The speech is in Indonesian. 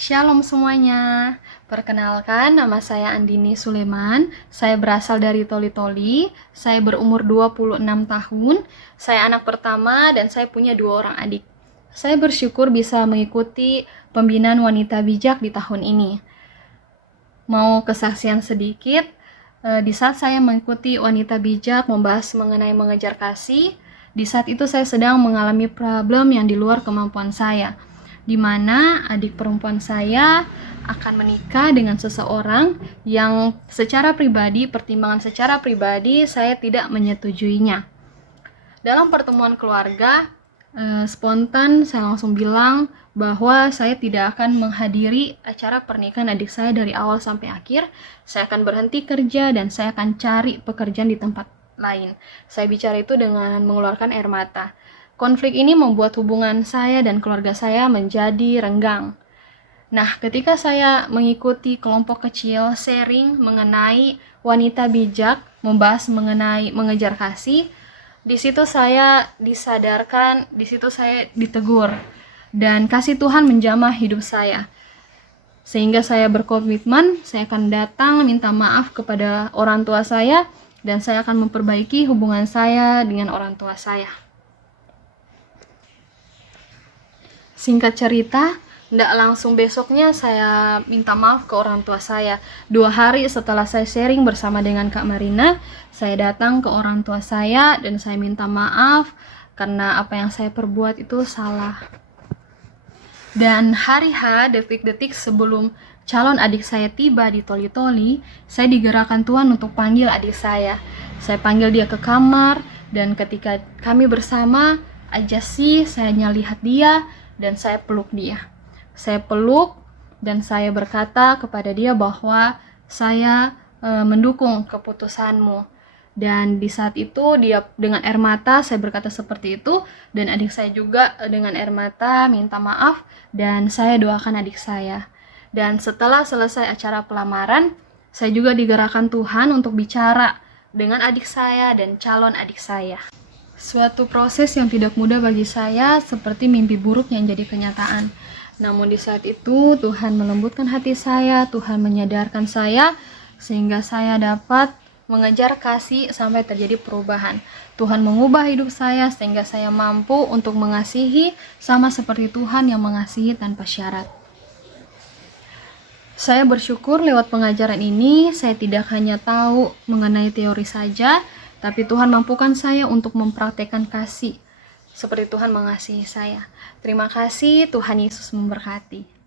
Shalom semuanya, perkenalkan nama saya Andini Suleman, saya berasal dari Toli-Toli, saya berumur 26 tahun, saya anak pertama dan saya punya 2 orang adik. Saya bersyukur bisa mengikuti pembinaan wanita bijak di tahun ini. Mau kesaksian sedikit, di saat saya mengikuti wanita bijak membahas mengenai mengejar kasih, di saat itu saya sedang mengalami problem yang di luar kemampuan saya, di mana adik perempuan saya akan menikah dengan seseorang yang pertimbangan secara pribadi saya tidak menyetujuinya. Dalam pertemuan keluarga, spontan saya langsung bilang bahwa saya tidak akan menghadiri acara pernikahan adik saya dari awal sampai akhir. Saya akan berhenti kerja dan saya akan cari pekerjaan di tempat lain. Saya bicara itu dengan mengeluarkan air mata. Konflik ini membuat hubungan saya dan keluarga saya menjadi renggang. Nah, ketika saya mengikuti kelompok kecil sharing mengenai wanita bijak, membahas mengenai mengejar kasih, di situ saya disadarkan, di situ saya ditegur, dan kasih Tuhan menjamah hidup saya. Sehingga saya berkomitmen, saya akan datang minta maaf kepada orang tua saya, dan saya akan memperbaiki hubungan saya dengan orang tua saya. Singkat cerita, tidak langsung besoknya saya minta maaf ke orang tua saya. 2 hari setelah saya sharing bersama dengan Kak Marina, saya datang ke orang tua saya dan saya minta maaf karena apa yang saya perbuat itu salah. Dan hari H, detik-detik sebelum calon adik saya tiba di Toli-Toli, saya digerakkan Tuhan untuk panggil adik saya. Saya panggil dia ke kamar, dan ketika kami bersama aja sih, saya lihat dia dan saya peluk dia. Saya peluk dan saya berkata kepada dia bahwa saya mendukung keputusanmu. Dan di saat itu dia dengan air mata saya berkata seperti itu, dan adik saya juga dengan air mata minta maaf dan saya doakan adik saya. Dan setelah selesai acara pelamaran, saya juga digerakkan Tuhan untuk bicara dengan adik saya dan calon adik saya. Suatu proses yang tidak mudah bagi saya, seperti mimpi buruk yang jadi kenyataan. Namun di saat itu Tuhan melembutkan hati saya, Tuhan menyadarkan saya sehingga saya dapat mengejar kasih sampai terjadi perubahan. Tuhan mengubah hidup saya sehingga saya mampu untuk mengasihi sama seperti Tuhan yang mengasihi tanpa syarat. Saya bersyukur lewat pengajaran ini, saya tidak hanya tahu mengenai teori saja, tapi Tuhan mampukan saya untuk mempraktekkan kasih seperti Tuhan mengasihi saya. Terima kasih, Tuhan Yesus memberkati.